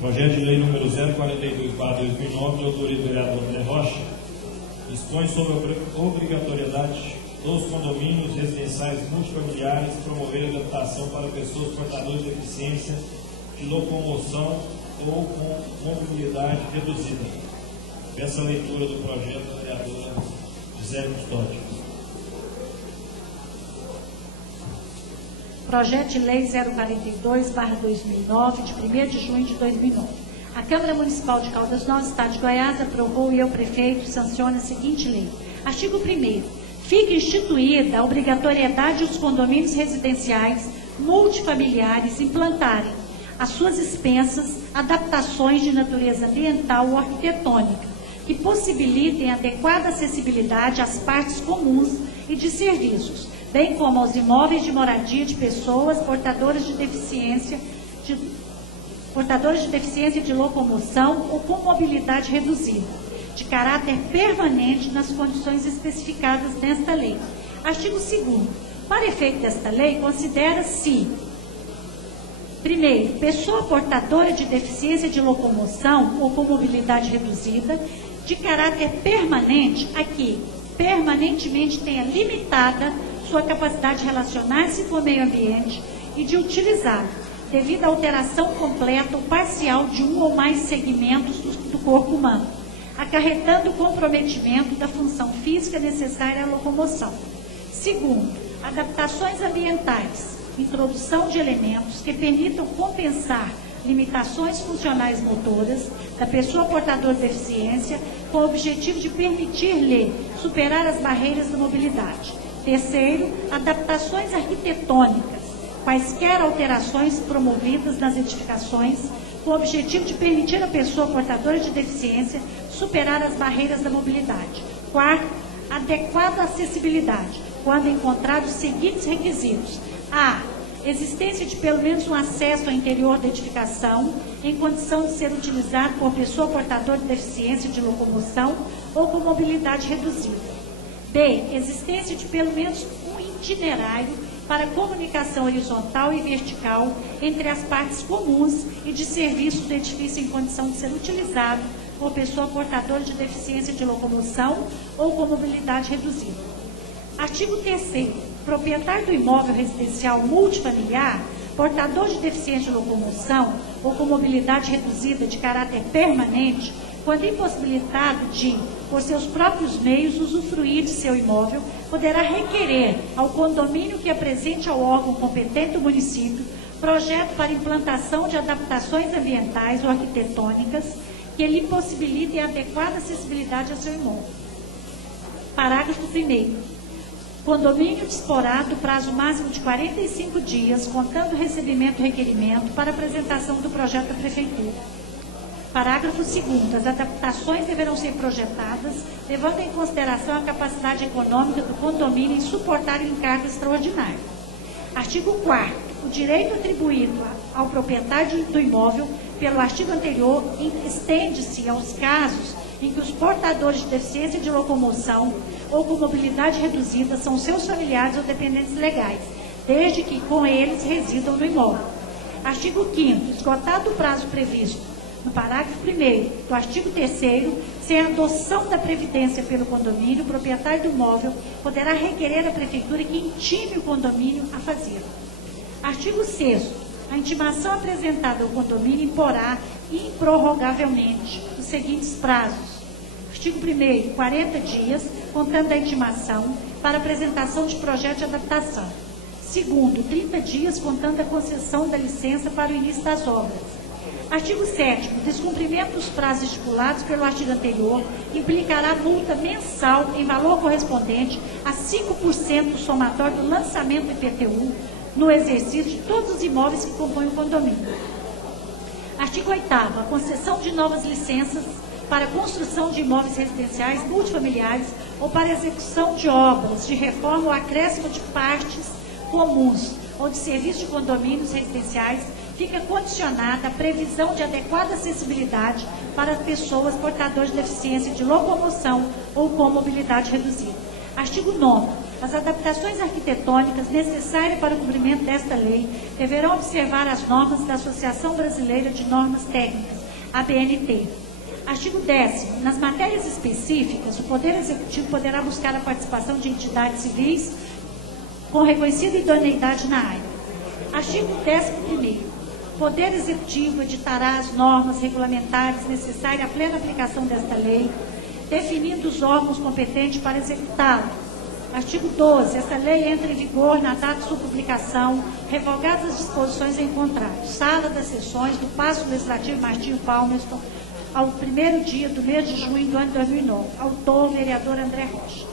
Projeto de Lei número 042/2009, de autoria do vereador André Rocha, dispõe sobre a obrigatoriedade dos condomínios residenciais multifamiliares promover a adaptação para pessoas portadoras de deficiência de locomoção ou com mobilidade reduzida. Peço a leitura do projeto da vereadora Gisele Custódio. Projeto de Lei 042/2009, de 1º de junho de 2009. A Câmara Municipal de Caldas Novas, Estado de Goiás, aprovou e eu, prefeito, sanciona a seguinte lei. Artigo 1º. Fica instituída a obrigatoriedade dos condomínios residenciais multifamiliares implantarem, às suas expensas, adaptações de natureza ambiental ou arquitetônica, que possibilitem adequada acessibilidade às partes comuns e de serviços, bem como aos imóveis de moradia de pessoas portadoras de deficiência de locomoção ou com mobilidade reduzida, de caráter permanente nas condições especificadas nesta lei. Artigo 2º. Para efeito desta lei, considera-se: primeiro, pessoa portadora de deficiência de locomoção ou com mobilidade reduzida, de caráter permanente, a que permanentemente tenha limitada sua capacidade de relacionar-se com o meio ambiente e de utilizar, devido à alteração completa ou parcial de um ou mais segmentos do corpo humano, acarretando o comprometimento da função física necessária à locomoção. Segundo, adaptações ambientais, introdução de elementos que permitam compensar limitações funcionais motoras da pessoa portadora de deficiência, com o objetivo de permitir-lhe superar as barreiras da mobilidade. Terceiro, adaptações arquitetônicas, quaisquer alterações promovidas nas edificações, com o objetivo de permitir à pessoa portadora de deficiência superar as barreiras da mobilidade. Quarto, adequada acessibilidade, quando encontrados os seguintes requisitos: a. Existência de pelo menos um acesso ao interior da edificação, em condição de ser utilizado por pessoa portadora de deficiência de locomoção ou com mobilidade reduzida. B. Existência de pelo menos um itinerário para comunicação horizontal e vertical entre as partes comuns e de serviços do edifício em condição de ser utilizado por pessoa portadora de deficiência de locomoção ou com mobilidade reduzida. Artigo 3º. Proprietário do imóvel residencial multifamiliar, portador de deficiência de locomoção ou com mobilidade reduzida de caráter permanente, quando impossibilitado de, por seus próprios meios, usufruir de seu imóvel, poderá requerer ao condomínio que apresente ao órgão competente do município projeto para implantação de adaptações ambientais ou arquitetônicas que lhe possibilitem adequada acessibilidade ao seu imóvel. Parágrafo 1º. Condomínio disporá do prazo máximo de 45 dias, contando o recebimento do requerimento para apresentação do projeto da Prefeitura. Parágrafo 2º. As adaptações deverão ser projetadas, levando em consideração a capacidade econômica do condomínio em suportar o encargo extraordinário. Artigo 4º. O direito atribuído ao proprietário do imóvel pelo artigo anterior estende-se aos casos em que os portadores de deficiência de locomoção ou com mobilidade reduzida são seus familiares ou dependentes legais, desde que com eles residam no imóvel. Artigo 5º. Esgotado o prazo previsto no parágrafo 1º do artigo 3º, sem a adoção da previdência pelo condomínio, o proprietário do imóvel poderá requerer à Prefeitura que intime o condomínio a fazê-lo. Artigo 6º. A intimação apresentada ao condomínio imporá improrrogavelmente os seguintes prazos. Artigo 1º, 40 dias, contando da intimação, para apresentação de projeto de adaptação. Segundo, 30 dias, contando da concessão da licença para o início das obras. Artigo 7º. O descumprimento dos prazos estipulados pelo artigo anterior implicará multa mensal em valor correspondente a 5% do somatório do lançamento do IPTU no exercício de todos os imóveis que compõem o condomínio. Artigo 8º. A concessão de novas licenças para construção de imóveis residenciais multifamiliares ou para execução de obras de reforma ou acréscimo de partes comuns ou de serviço de condomínios residenciais fica condicionada à previsão de adequada acessibilidade para pessoas portadoras de deficiência de locomoção ou com mobilidade reduzida. Artigo 9º. As adaptações arquitetônicas necessárias para o cumprimento desta lei deverão observar as normas da Associação Brasileira de Normas Técnicas, ABNT. Artigo 10º. Nas matérias específicas, o Poder Executivo poderá buscar a participação de entidades civis com reconhecida idoneidade na área. Artigo 11º. O Poder Executivo editará as normas regulamentares necessárias à plena aplicação desta lei, definindo os órgãos competentes para executá-la. Artigo 12. Esta lei entra em vigor na data de sua publicação, revogadas as disposições em contrato. Sala das sessões do Paço Legislativo Martinho Palmerston, ao 1º dia do mês de junho do ano 2009. Autor, vereador André Rocha.